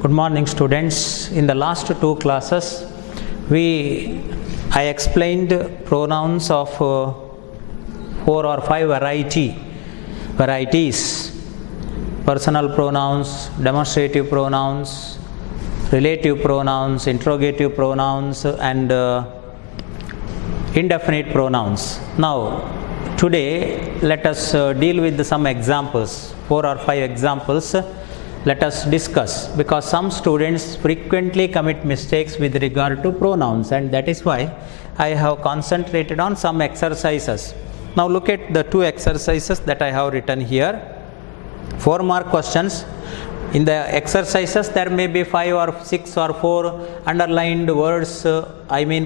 Good morning, students. In the last two classes, I explained pronouns of 4 or 5 varieties: personal pronouns, demonstrative pronouns, relative pronouns, interrogative pronouns, and indefinite pronouns. Now, today, let us deal with some examples, 4 or 5 examples. Let us discuss, because some students frequently commit mistakes with regard to pronouns, and that is why I have concentrated on some exercises. Now look at the 2 exercises that I have written here. 4 mark questions. In the exercises there may be 5 or 6 or 4 underlined words,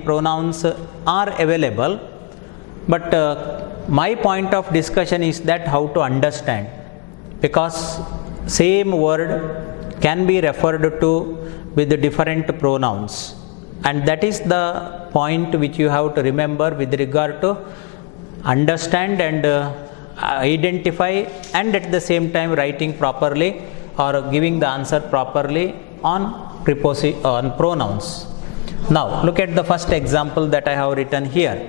pronouns are available, but my point of discussion is that how to understand, because same word can be referred to with different pronouns, and that is the point which you have to remember with regard to understand and identify, and at the same time writing properly or giving the answer properly on pronouns. Now look at the first example that I have written here.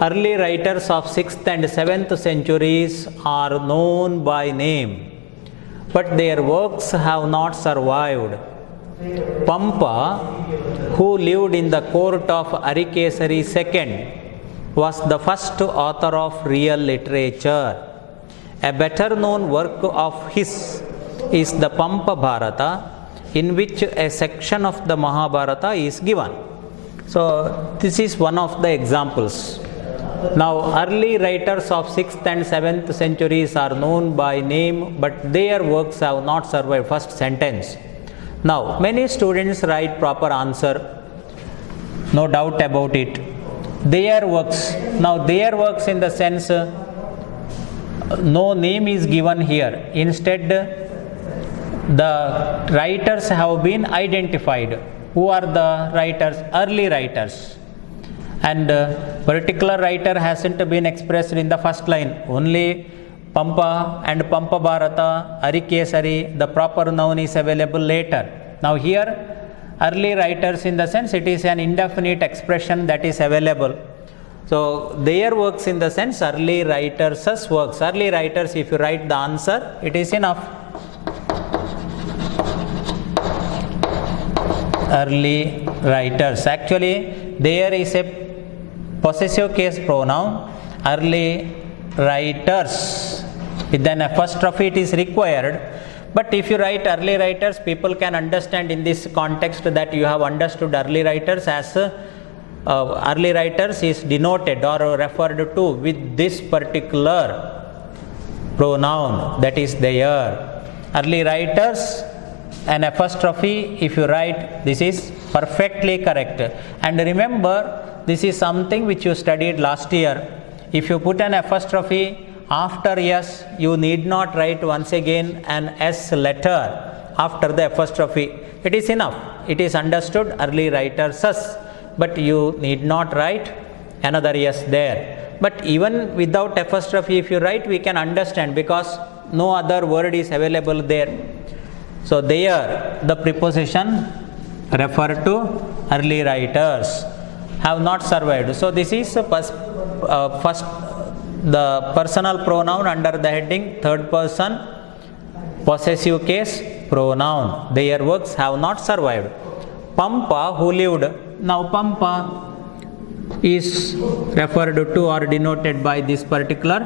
Early writers of 6th and 7th centuries are known by name, but their works have not survived. Pampa, who lived in the court of Arikesari II, was the first author of real literature. A better known work of his is the Pampa Bharata, in which a section of the Mahabharata is given. So this is one of the examples. Now, early writers of 6th and 7th centuries are known by name, but their works have not survived. First sentence. Now, many students write proper answer, no doubt about it. Their works. Now, their works in the sense, no name is given here. Instead, the writers have been identified. Who are the writers? Early writers. And particular writer hasn't been expressed in the first line. Only Pampa and Pampa Bharata, Arikesari, the proper noun is available later. Now here, early writers in the sense it is an indefinite expression that is available. So their works in the sense early writers' works. Early writers, if you write the answer, it is enough. Early writers. Actually, there is a possessive case pronoun, early writers, with an apostrophe it is required. But if you write early writers, people can understand in this context that you have understood early writers as early writers is denoted or referred to with this particular pronoun, that is their. Early writers, an apostrophe, if you write, this is perfectly correct. And remember, this is something which you studied last year. If you put an apostrophe after S, you need not write once again an S letter after the apostrophe. It is enough. It is understood, early writers, but you need not write another S there. But even without apostrophe, if you write, we can understand, because no other word is available there. So there, the preposition refer to early writers have not survived. So this is first the personal pronoun under the heading third person possessive case pronoun. Their works have not survived. Pampa, who lived. Now Pampa is referred to or denoted by this particular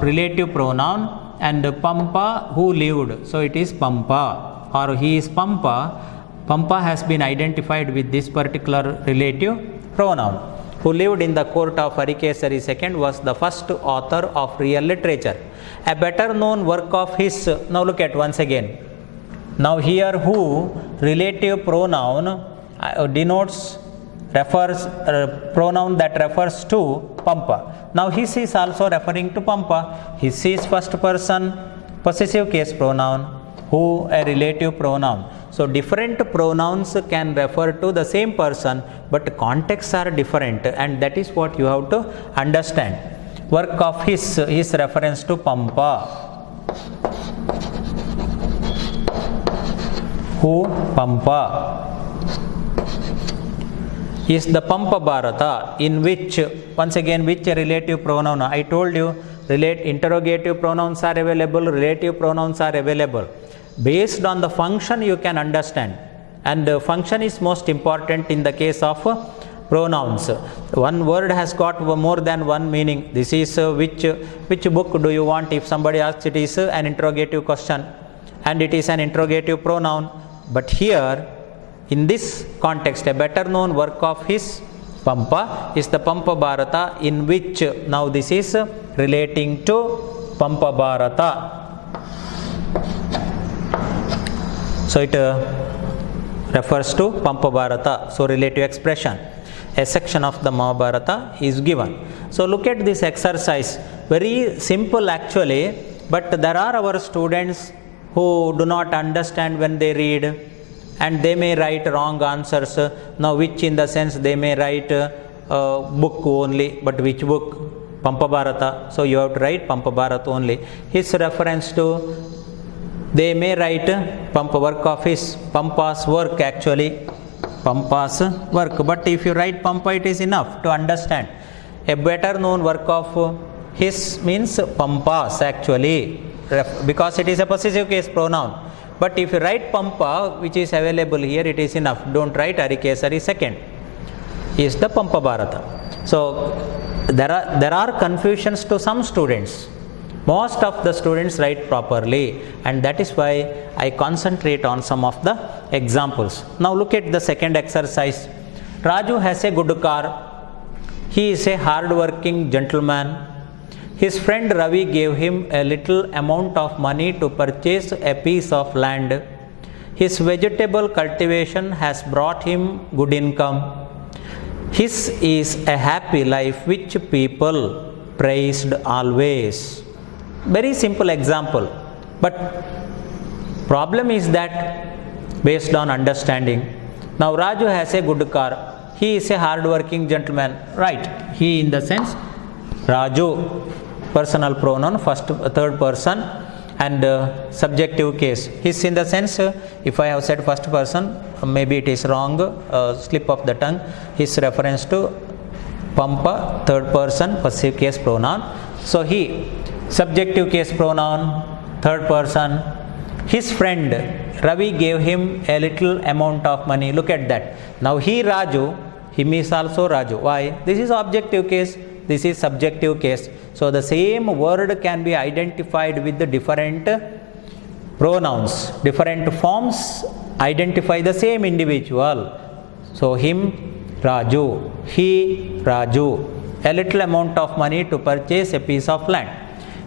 relative pronoun, and Pampa, who lived. So it is Pampa, or he is Pampa. Pampa has been identified with this particular relative pronoun. Who lived in the court of Arikesari II, was the first author of real literature. A better known work of his. Now look at once again. Now here who, relative pronoun, denotes, refers, pronoun that refers to Pampa. Now his is also referring to Pampa. His is first person possessive case pronoun, who a relative pronoun. So different pronouns can refer to the same person, but contexts are different, and that is what you have to understand. Work of his reference to Pampa. who pampa is the pampa bharata, in which, once again, which relative pronoun? I told you interrogative pronouns are available, relative pronouns are available. Based on the function you can understand, and function is most important in the case of pronouns. One word has got more than one meaning. This is which book do you want? If somebody asks, it is an interrogative question and it is an interrogative pronoun. But here in this context, a better known work of his, pampa, is the pampa bharata, in which now this is relating to pampa bharata. So it refers to pampa bharata. So relative expression, a section of the Mahabharata is given. So look at this exercise, very simple actually, but there are our students who do not understand when they read, and they may write wrong answers. Now which, in the sense, they may write book only, but which book? Pampa bharata. So you have to write pampa bharata only. His reference to, they may write pampa, work of his, pampa's work actually, pampa's work. But if you write pampa, it is enough to understand. A better known work of his means pampas actually, because it is a possessive case pronoun. But if you write pampa, which is available here, it is enough. Don't write arikesari second. Is the pampa bharata. So there are confusions to some students. Most of the students write properly, and that is why I concentrate on some of the examples. Now look at the second exercise. Raju has a good car. He is a hard-working gentleman. His friend Ravi gave him a little amount of money to purchase a piece of land. His vegetable cultivation has brought him good income. His is a happy life which people praised always. Very simple example, but problem is that based on understanding. Now Raju has a good car. He is a hard-working gentleman. Right. He, in the sense, Raju, personal pronoun, first, third person, and subjective case. His, in the sense, if I have said first person, maybe it is wrong, slip of the tongue. His reference to pampa, third person, possessive case pronoun. So he, subjective case pronoun, third person. His friend Ravi gave him a little amount of money. Look at that. Now he, Raju, him is also Raju. Why? This is objective case, this is subjective case. So the same word can be identified with the different pronouns. Different forms identify the same individual. So him, Raju. He, Raju. A little amount of money to purchase a piece of land.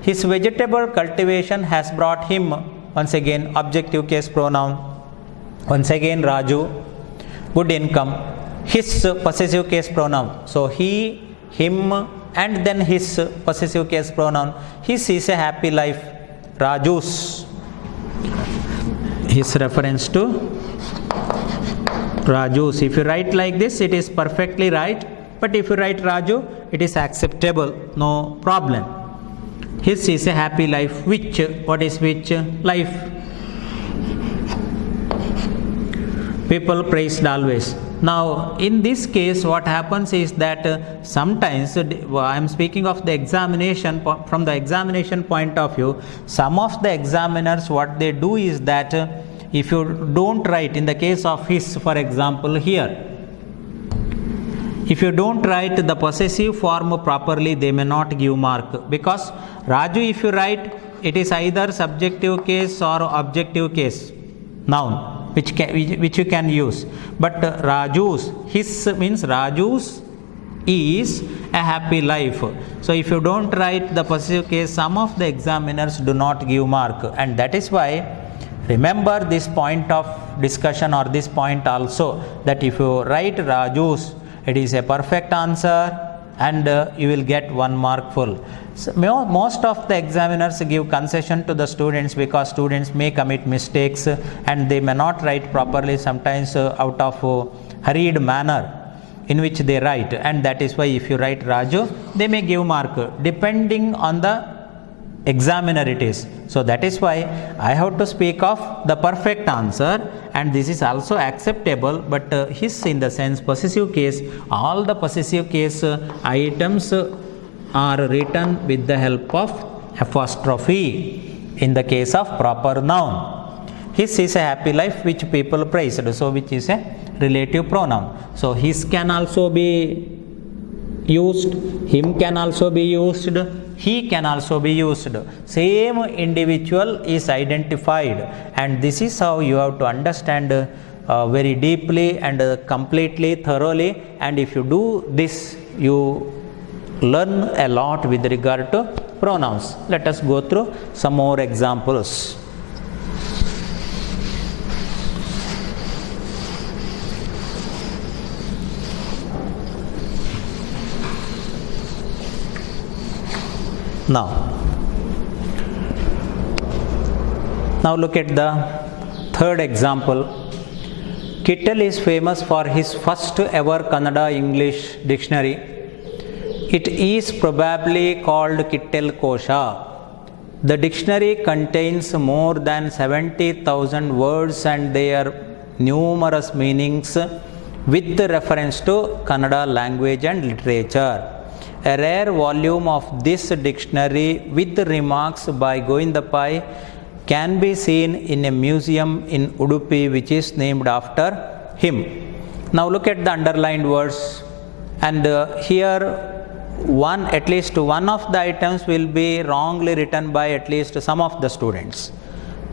His vegetable cultivation has brought him, once again, objective case pronoun. Once again, Raju, good income. His, possessive case pronoun. So he, him, and then his, possessive case pronoun. His is a happy life. Raju's. His reference to Raju's. If you write like this, it is perfectly right. But if you write Raju, it is acceptable. No problem. His is a happy life. Which? What is which? Life. People praised always. Now, in this case, what happens is that sometimes, I am speaking of the examination, from the examination point of view, some of the examiners, what they do is that if you don't write, in the case of his, for example, here, if you don't write the possessive form properly, they may not give mark. Because Raju, if you write, it is either subjective case or objective case noun, which you can use. But Raju's, his means Raju's is a happy life. So if you don't write the possessive case, some of the examiners do not give mark. And that is why, remember this point of discussion, or this point also, that if you write Raju's, it is a perfect answer, and you will get 1 mark full. So most of the examiners give concession to the students, because students may commit mistakes and they may not write properly, sometimes out of hurried manner in which they write, and that is why if you write Raju, they may give mark depending on the examiner it is. So that is why I have to speak of the perfect answer, and this is also acceptable, but his in the sense possessive case, all the possessive case items are written with the help of apostrophe in the case of proper noun. His is a happy life which people praised, so which is a relative pronoun. So his can also be used, him can also be used, he can also be used. Same individual is identified, and this is how you have to understand very deeply and completely, thoroughly, and if you do this, you learn a lot with regard to pronouns. Let us go through some more examples. Now look at the third example. Kittel is famous for his first ever Kannada English dictionary. It is probably called Kittel Kosha. The dictionary contains more than 70,000 words and their numerous meanings with reference to Kannada language and literature. A rare volume of this dictionary with remarks by Govinda Pai can be seen in a museum in Udupi which is named after him. Now look at the underlined words, and here at least one of the items will be wrongly written by at least some of the students,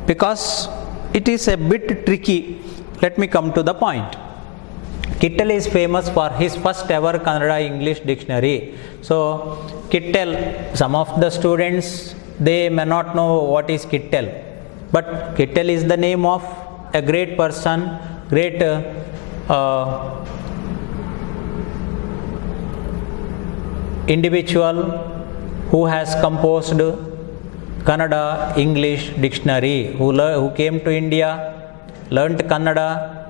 because it is a bit tricky. Let me come to the point. Kittel is famous for his first ever Kannada English dictionary. So Kittel, some of the students, they may not know what is Kittel, but Kittel is the name of a great person, great individual who has composed Kannada English dictionary, who came to India, learnt Kannada,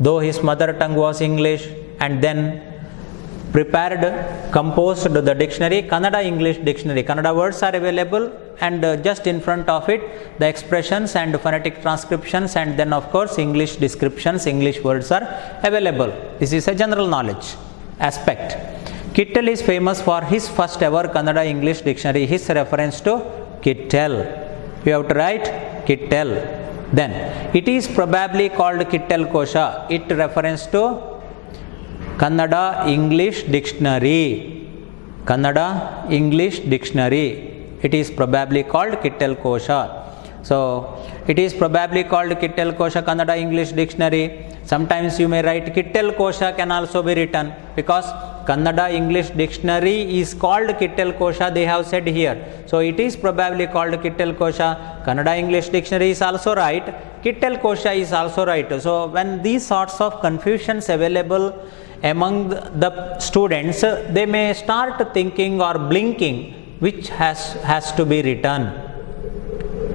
though his mother tongue was English, and then composed the dictionary, Kannada English dictionary. Kannada words are available, and just in front of it, the expressions and phonetic transcriptions, and then of course English descriptions, English words are available. This is a general knowledge aspect. Kittel is famous for his first ever Kannada English dictionary. His reference to Kittel. You have to write Kittel. Then it is probably called Kittel Kosha. It refers to Kannada English Dictionary. Kannada English Dictionary. It is probably called Kittel Kosha. So it is probably called Kittel Kosha Kannada English Dictionary. Sometimes you may write Kittel Kosha can also be written, because Kannada English Dictionary is called Kittel Kosha, they have said here. So it is probably called Kittel Kosha. Kannada English Dictionary is also right. Kittel Kosha is also right. So when these sorts of confusions available among the students, they may start thinking or blinking which has to be written.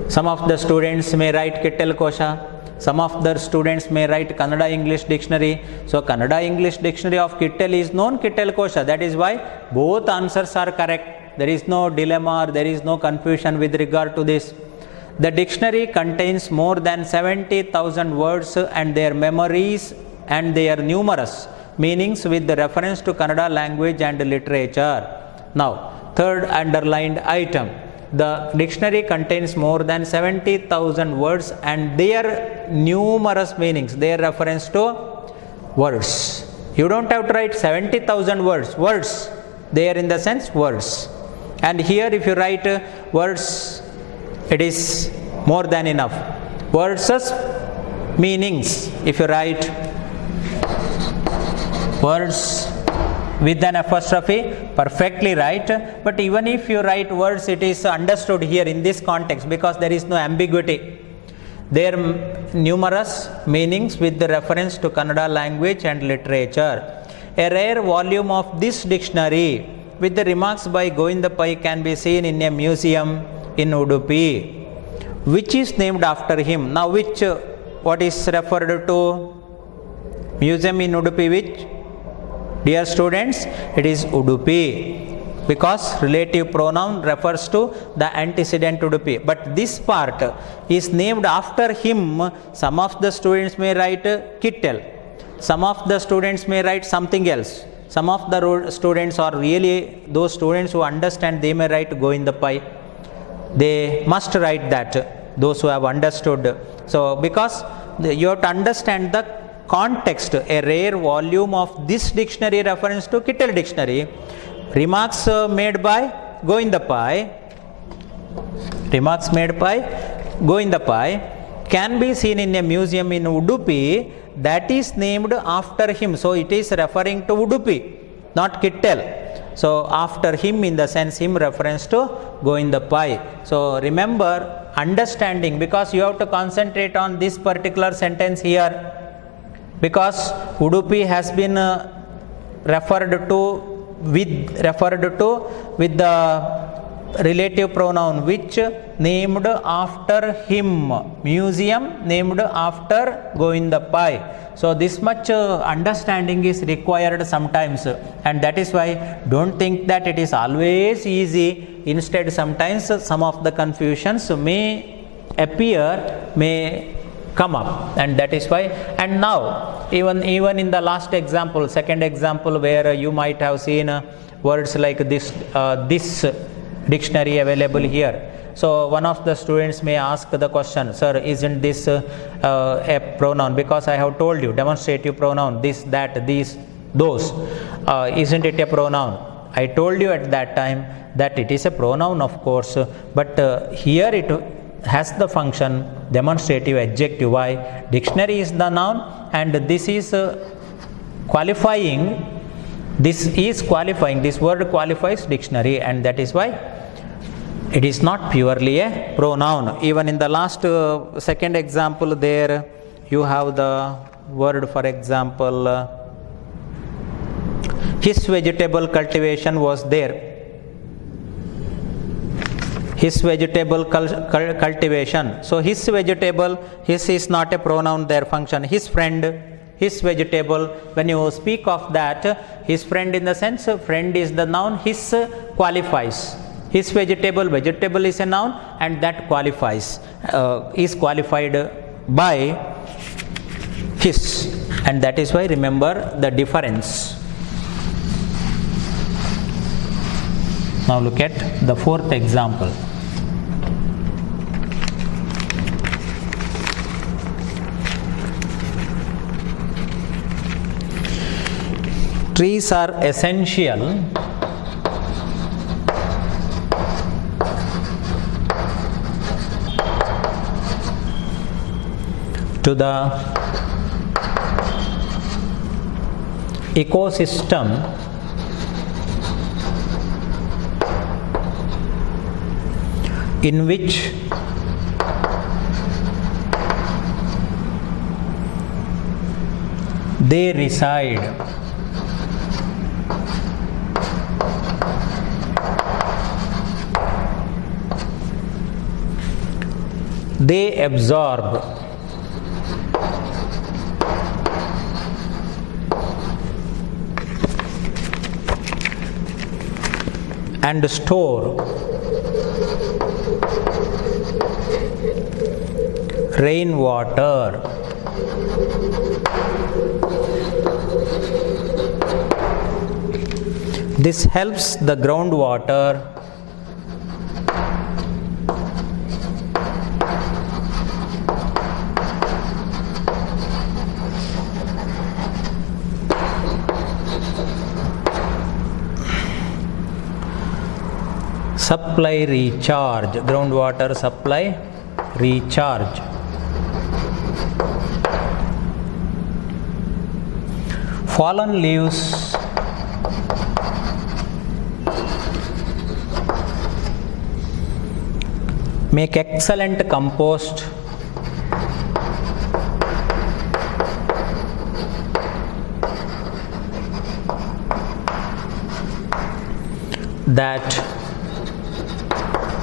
Some of the students may write Kittel Kosha. Some of the students may write Kannada English Dictionary. So Kannada English Dictionary of Kittel is known Kittel Kosha. That is why both answers are correct. There is no dilemma or there is no confusion with regard to this. The dictionary contains more than 70,000 words and their memories and their numerous meanings with the reference to Kannada language and literature. Now, third underlined item. The dictionary contains more than 70,000 words and their numerous meanings, their reference to words. You don't have to write 70,000 words. Words, they are in the sense words. And here if you write words, it is more than enough. Words as meanings. If you write words with an apostrophe, perfectly right. But even if you write words, it is understood here in this context because there is no ambiguity. There are numerous meanings with the reference to Kannada language and literature. A rare volume of this dictionary with the remarks by Govinda Pai can be seen in a museum in Udupi, which is named after him. Now, what is referred to? Museum in Udupi, which? Dear students, it is Udupi. because relative pronoun refers to the antecedent udupi. But this part is named after him. Some of the students may write Kittel. Some of the students may write something else. Some of the students are really those students who understand, they may write Govindapai. They must write that, those who have understood. So because you have to understand the context. A rare volume of this dictionary reference to Kittel dictionary. Remarks made by Govindapai can be seen in a museum in Udupi that is named after him. So it is referring to Udupi, not Kittel. So after him, in the sense him reference to Govindapai. So remember understanding, because you have to concentrate on this particular sentence here, because Udupi has been referred to with the relative pronoun which named after him, museum named after Govindapai. So this much understanding is required sometimes, and that is why don't think that it is always easy. Instead, sometimes some of the confusions may appear, may come up, and that is why. And now even in the last example, second example, where you might have seen words like this dictionary available here. So one of the students may ask the question, sir, isn't this a pronoun? Because I have told you, demonstrative pronoun, this, that, these, those, isn't it a pronoun? I told you at that time that it is a pronoun, of course, but here it has the function demonstrative adjective. Why? Dictionary is the noun, and this is qualifying. This word qualifies dictionary, and that is why it is not purely a pronoun. Even in the last second example there, you have the word, for example, his vegetable cultivation was there. His vegetable cultivation. So his vegetable, his is not a pronoun, their function. His friend, his vegetable. When you speak of that, his friend, in the sense friend is the noun, his qualifies. His vegetable is a noun, and that qualifies, is qualified by his, and that is why remember the difference. Now look at the fourth example. Trees are essential to the ecosystem in which they reside. They absorb and store rainwater. This helps the groundwater supply recharge, groundwater supply recharge. Fallen leaves make excellent compost that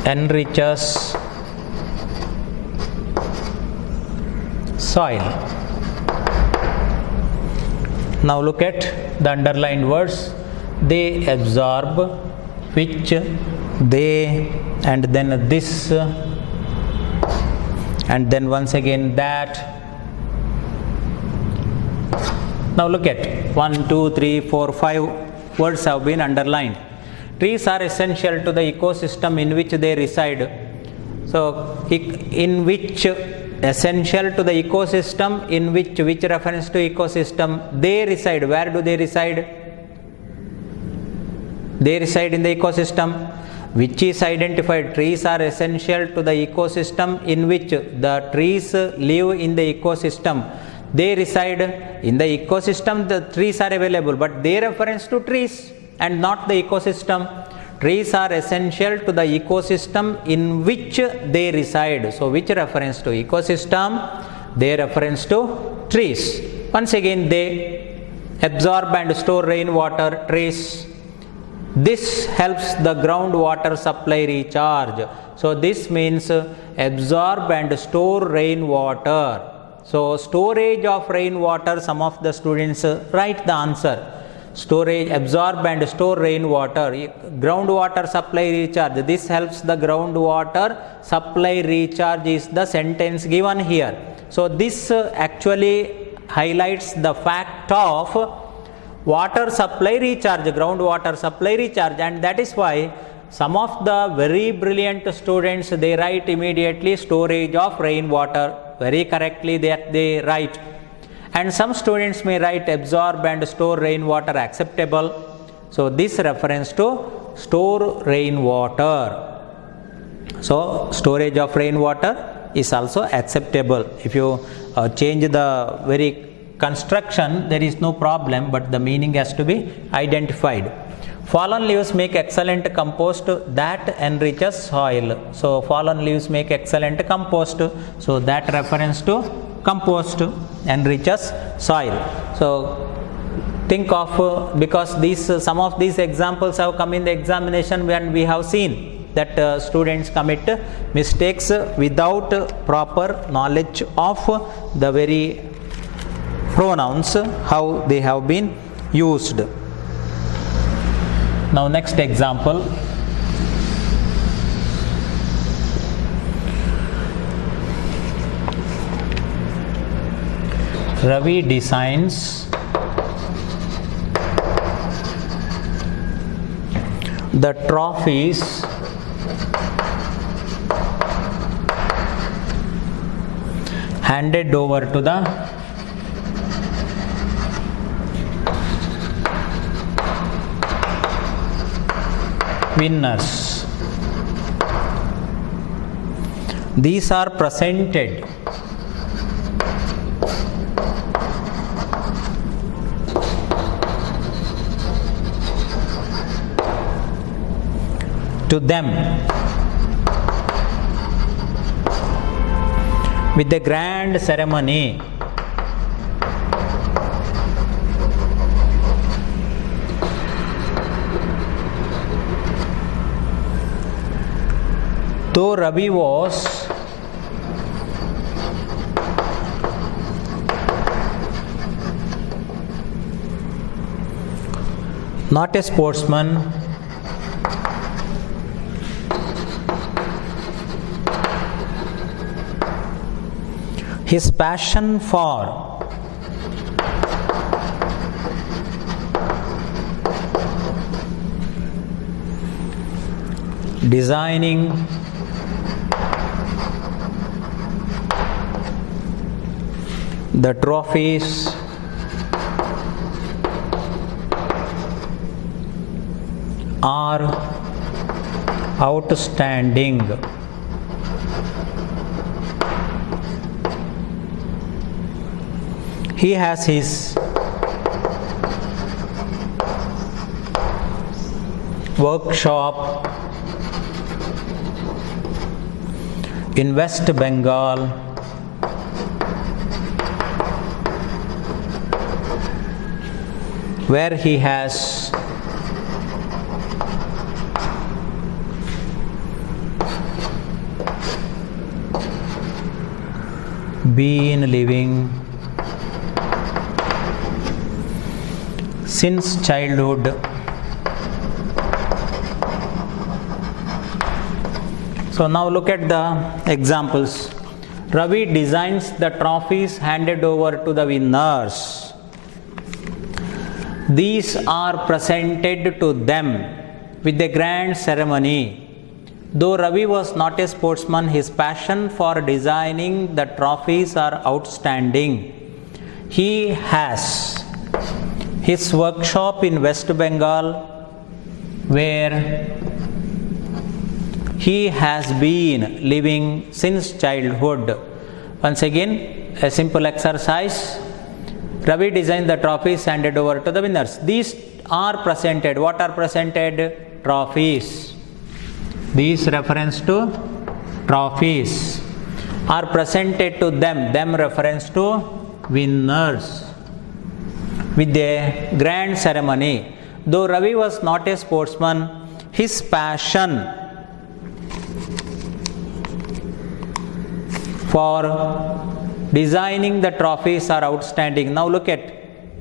enriches soil. Now look at the underlined words. They absorb which, they, and then this, and then once again that. Now look at 1, 2, 3, 4, 5 words have been underlined. Trees are essential to the ecosystem in which they reside. So, in which, essential to the ecosystem in which reference to ecosystem they reside. Where do they reside? They reside in the ecosystem which is identified. Trees are essential to the ecosystem in which the trees live in the ecosystem. They reside in the ecosystem, the trees are available, but they reference to trees and not the ecosystem. Trees are essential to the ecosystem in which they reside. So, which reference to ecosystem? They reference to trees. Once again, they absorb and store rainwater, trees. This helps the groundwater supply recharge. So, this means absorb and store rainwater. So, storage of rainwater, some of the students write the answer. Storage, absorb and store rainwater, groundwater supply recharge. This helps the groundwater supply recharge is the sentence given here. So, this actually highlights the fact of water supply recharge, groundwater supply recharge, and that is why some of the very brilliant students, they write immediately storage of rainwater, very correctly that they write. And some students may write absorb and store rainwater, acceptable. So, this reference to store rainwater. So, storage of rainwater is also acceptable. If you change the very construction, there is no problem, but the meaning has to be identified. Fallen leaves make excellent compost that enriches soil. So, fallen leaves make excellent compost. So, that reference to compost enriches soil. So, think of because these some of these examples have come in the examination when we have seen that students commit mistakes without proper knowledge of the very pronouns, how they have been used. Now, next example. Ravi designs the trophies handed over to the winners. These are presented to them with a grand ceremony. Though Ravi was not a sportsman, his passion for designing the trophies are outstanding. He has his workshop in West Bengal, where he has been living since childhood. So now look at the examples. Ravi designs the trophies handed over to the winners. These are presented to them with a grand ceremony. Though Ravi was not a sportsman, his passion for designing the trophies are outstanding. He has his workshop in West Bengal, where he has been living since childhood. Once again, a simple exercise. Ravi designed the trophies handed over to the winners. These are presented. What are presented? Trophies. These reference to trophies are presented to them. Them reference to winners with a grand ceremony. Though Ravi was not a sportsman, his passion for designing the trophies are outstanding. Now look at,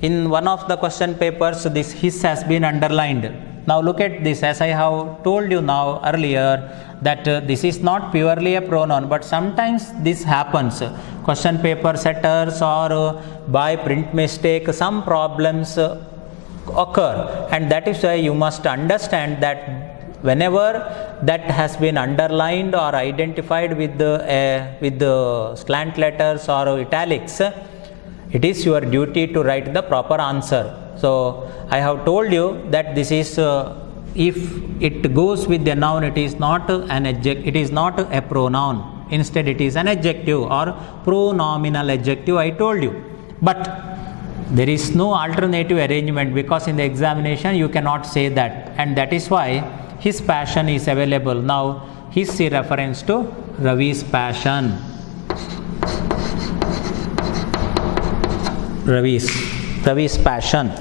in one of the question papers, this his has been underlined. Now look at this, as I have told you now earlier, that this is not purely a pronoun, but sometimes this happens. Question paper setters or by print mistake, some problems occur, and that is why you must understand that whenever that has been underlined or identified with the slant letters or italics, it is your duty to write the proper answer. So I have told you that this is if it goes with the noun, it is not an adjective, it is not a pronoun. Instead, it is an adjective or pronominal adjective, I told you. But there is no alternative arrangement, because in the examination you cannot say that, and that is why his passion is available. Now his reference to Ravi's passion. Ravi's passion.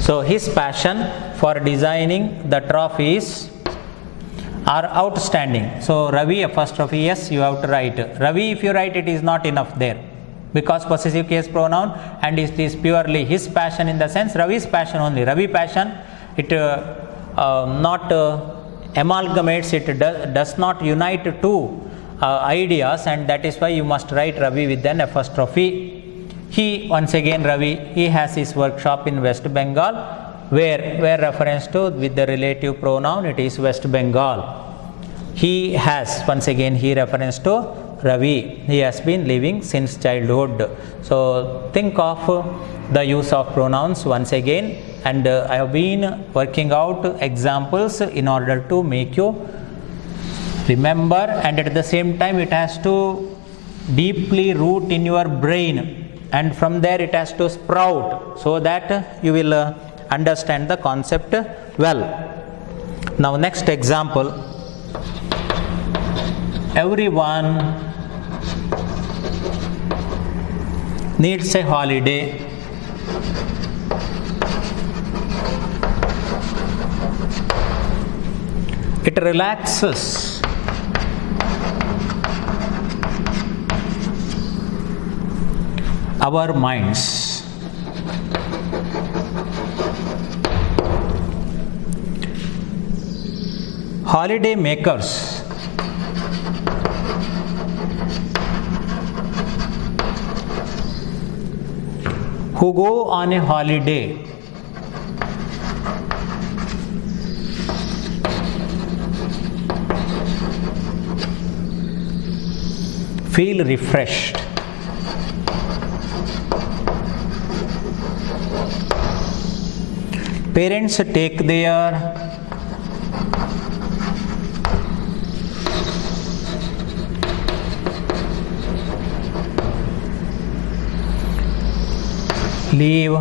So his passion for designing the trophies are outstanding. So Ravi apostrophe yes, you have to write. Ravi, if you write, it is not enough there, because possessive case pronoun, and it is purely his passion, in the sense Ravi's passion only. Ravi passion, it not amalgamates, it does not unite two ideas, and that is why you must write Ravi with an apostrophe. He, once again Ravi, he has his workshop in West Bengal, where reference to with the relative pronoun, it is West Bengal. He has, once again he reference to Ravi, he has been living since childhood. So think of the use of pronouns once again, and I have been working out examples in order to make you remember, and at the same time it has to deeply root in your brain, and from there it has to sprout, so that you will understand the concept well. Now next example. Everyone needs a holiday. It relaxes our minds. Holiday makers who go on a holiday feel refreshed. Parents take their leave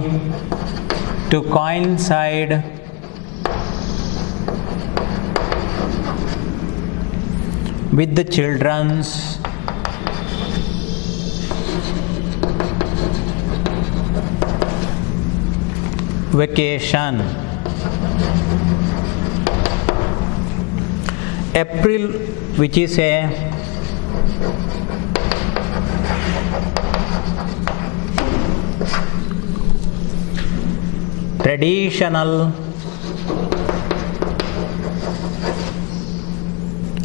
to coincide with the children's vacation. April, which is a traditional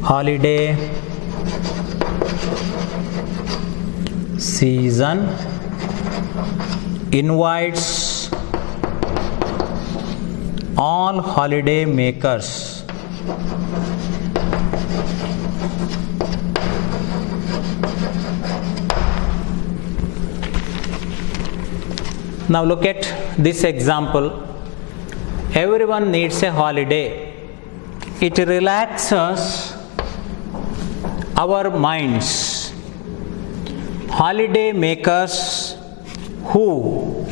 holiday season invites all holiday makers Now look at this example. Everyone needs a holiday. It relaxes our minds. Holiday makers who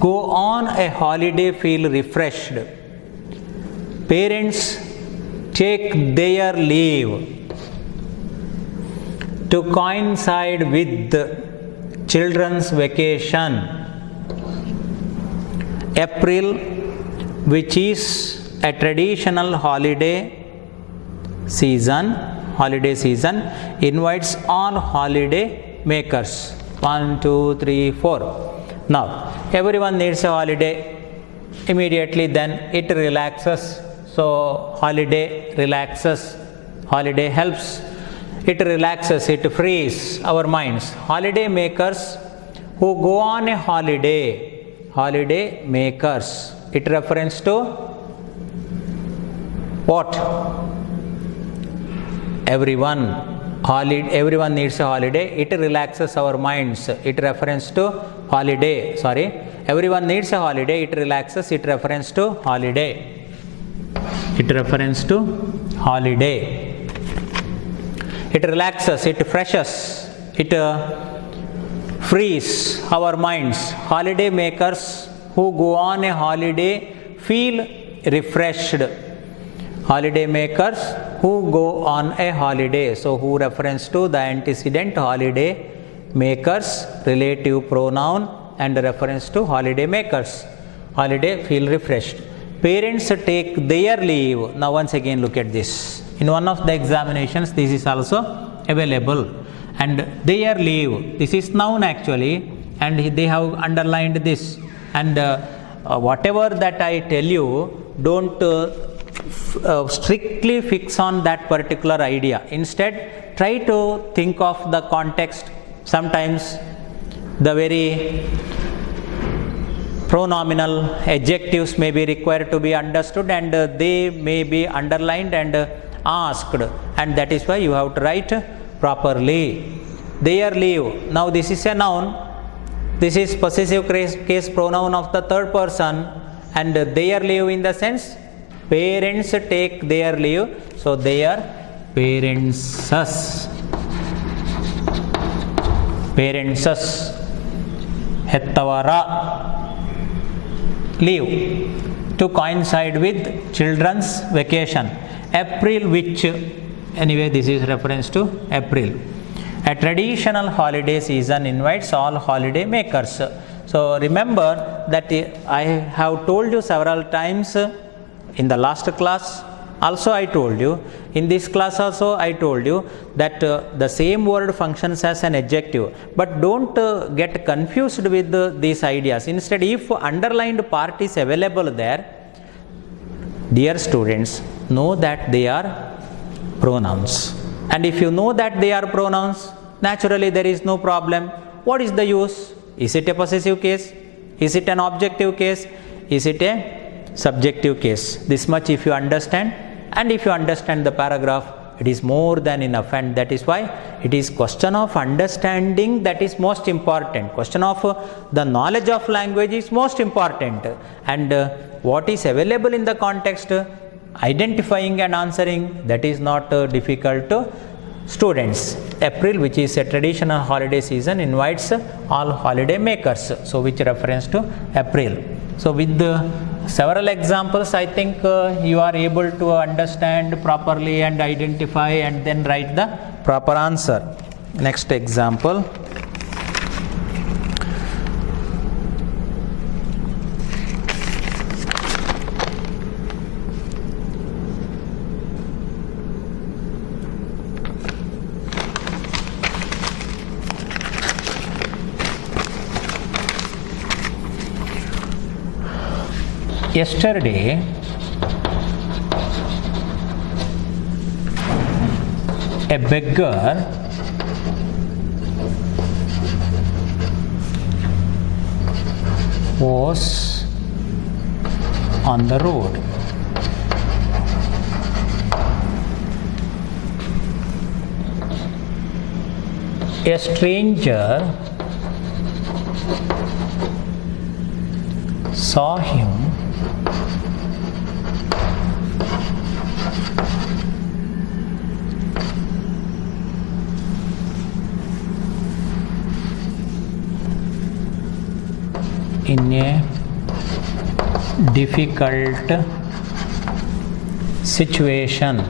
go on a holiday feel refreshed. Parents take their leave to coincide with children's vacation. April, which is a traditional holiday season, invites all holiday makers. 1, 2, 3, 4. Now, everyone needs a holiday. Immediately then it relaxes. So, holiday relaxes. Holiday helps. It relaxes, it frees our minds. Holiday makers who go on a holiday. Holiday makers. It refers to what? Everyone. Everyone needs a holiday. It relaxes our minds. It refers to holiday. Everyone needs a holiday. It relaxes. It refers to holiday. It refers to holiday. It relaxes. It freshes. It frees our minds. Holiday makers who go on a holiday feel refreshed. Holiday makers who go on a holiday. So, who reference to the antecedent holiday makers, relative pronoun and reference to holiday makers. Holiday feel refreshed. Parents take their leave. Now, once again look at this. In one of the examinations, this is also available. And their leave, this is noun actually, and they have underlined this. And whatever that I tell you, don't strictly fix on that particular idea. Instead, try to think of the context. Sometimes the very pronominal adjectives may be required to be understood, and they may be underlined and asked, and that is why you have to write properly. Their leave. Now this is a noun. This is possessive case pronoun of the third person, and their leave in the sense parents take their leave. So their parents. Hettavara leave to coincide with children's vacation. April, which anyway this is reference to April. A traditional holiday season invites all holiday makers. So remember that I have told you several times in the last class. Also I told you, in this class also I told you that the same word functions as an adjective. But don't get confused with these ideas. Instead, if underlined part is available there, dear students, know that they are pronouns. And if you know that they are pronouns, naturally there is no problem. What is the use? Is it a possessive case? Is it an objective case? Is it a subjective case? This much if you understand, and if you understand the paragraph, it is more than enough. And that is why it is question of understanding that is most important. Question of the knowledge of language is most important. And what is available in the context, identifying and answering, that is not difficult to students. April, which is a traditional holiday season, invites all holiday makers. So which reference to April. So with several examples, I think you are able to understand properly and identify and then write the proper answer. Next example. Yesterday, A beggar was on the road. A stranger saw him in a difficult situation.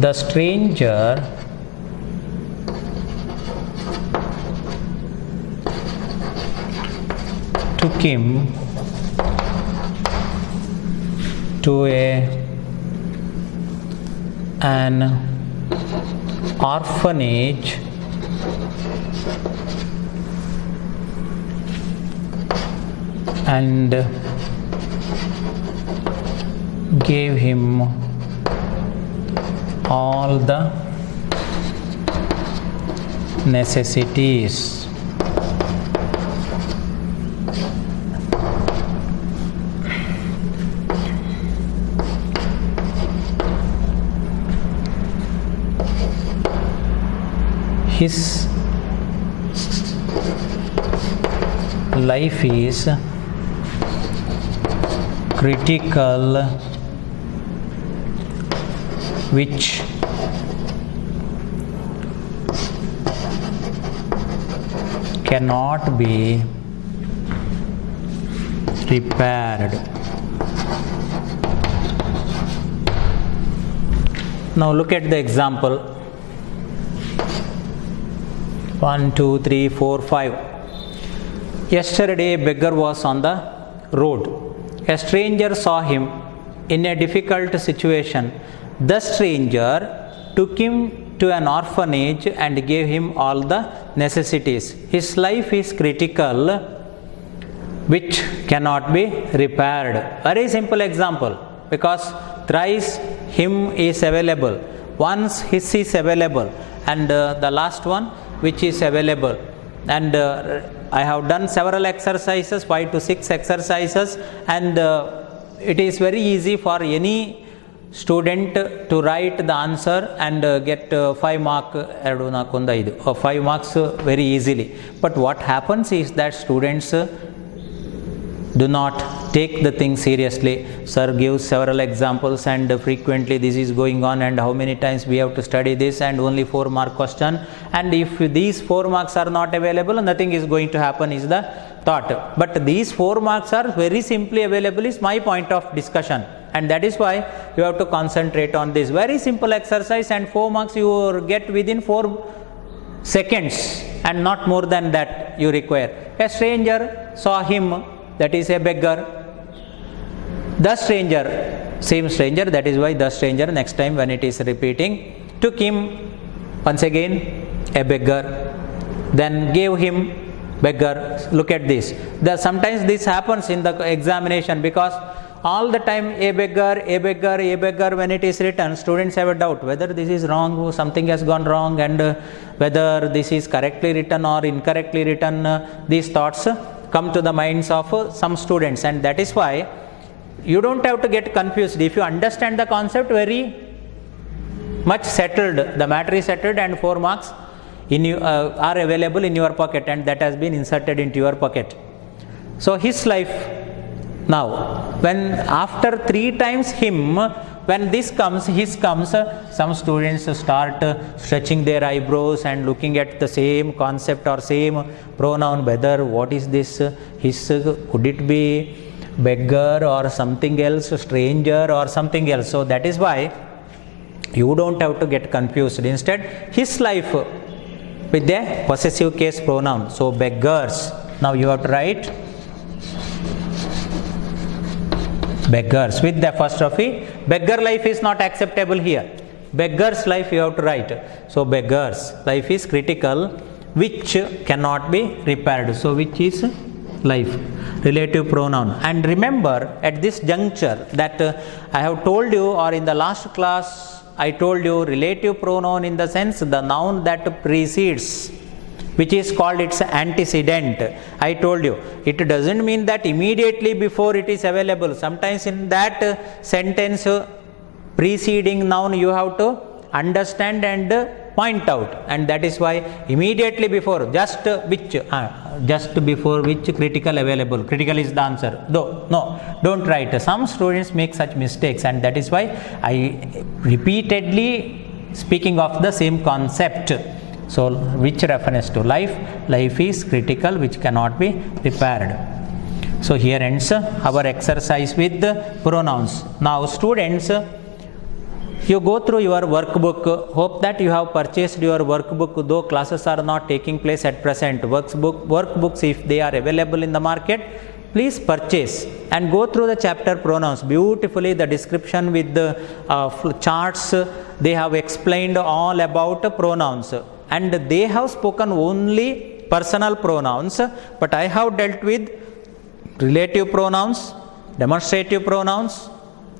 The stranger took him to an orphanage and gave him all the necessities. His life is critical, which cannot be repaired. Now look at the example. 1, 2, 3, 4, 5. Yesterday a beggar was on the road. A stranger saw him in a difficult situation. The stranger took him to an orphanage and gave him all the necessities. His life is critical, which cannot be repaired. Very simple example, because thrice him is available, once his is available, and the last one which is available. And I have done several exercises, 5 to 6 exercises, and it is very easy for any student to write the answer and get 5 marks very easily. But what happens is that students do not take the thing seriously. Sir gives several examples and frequently this is going on, and how many times we have to study this, and only 4 mark question, and if these 4 marks are not available, nothing is going to happen is the thought. But these 4 marks are very simply available is my point of discussion, and that is why you have to concentrate on this very simple exercise, and 4 marks you get within 4 seconds and not more than that you require. A stranger saw him, that is a beggar. The stranger, same stranger, that is why the stranger, next time when it is repeating, took him, once again a beggar, then gave him beggar. Look at this. Sometimes this happens in the examination, because all the time a beggar, a beggar, a beggar, when it is written, students have a doubt whether this is wrong, something has gone wrong, and whether this is correctly written or incorrectly written. These thoughts come to the minds of some students, and that is why you don't have to get confused. If you understand the concept, very much settled, the matter is settled, and 4 marks are available in your pocket, and that has been inserted into your pocket. So his life. Now when after 3 times him, when this comes, his comes, some students start stretching their eyebrows and looking at the same concept or same pronoun, whether what is this, his, could it be beggar or something else, stranger or something else. So that is why you don't have to get confused. Instead, his life with the possessive case pronoun. So beggars. Now you have to write beggars with the apostrophe. Beggar life is not acceptable here. Beggar's life you have to write. So beggars life is critical, which cannot be repaired. So which is life, relative pronoun. And remember at this juncture that I have told you, or in the last class I told you, relative pronoun in the sense the noun that precedes, which is called its antecedent. I told you, it doesn't mean that immediately before it is available. Sometimes in that sentence preceding noun you have to understand and point out, and that is why immediately before, just before which critical available, critical is the answer. No, don't write. Some students make such mistakes, and that is why I repeatedly speaking of the same concept. So which reference to life? Life is critical, which cannot be repaired. So here ends our exercise with the pronouns. Now students, you go through your workbook. Hope that you have purchased your workbook, though classes are not taking place at present. Workbooks, if they are available in the market, please purchase and go through the chapter pronouns beautifully. The description with the charts, they have explained all about pronouns, and they have spoken only personal pronouns, but I have dealt with relative pronouns, demonstrative pronouns,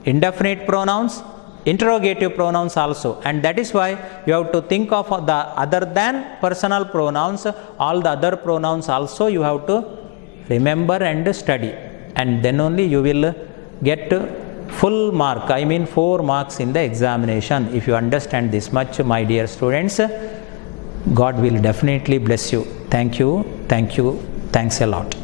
indefinite pronouns, interrogative pronouns also. And that is why you have to think of the other than personal pronouns, all the other pronouns also you have to remember and study, and then only you will get full mark, I mean 4 marks in the examination. If you understand this much, my dear students, God will definitely bless you. Thank you. Thanks a lot.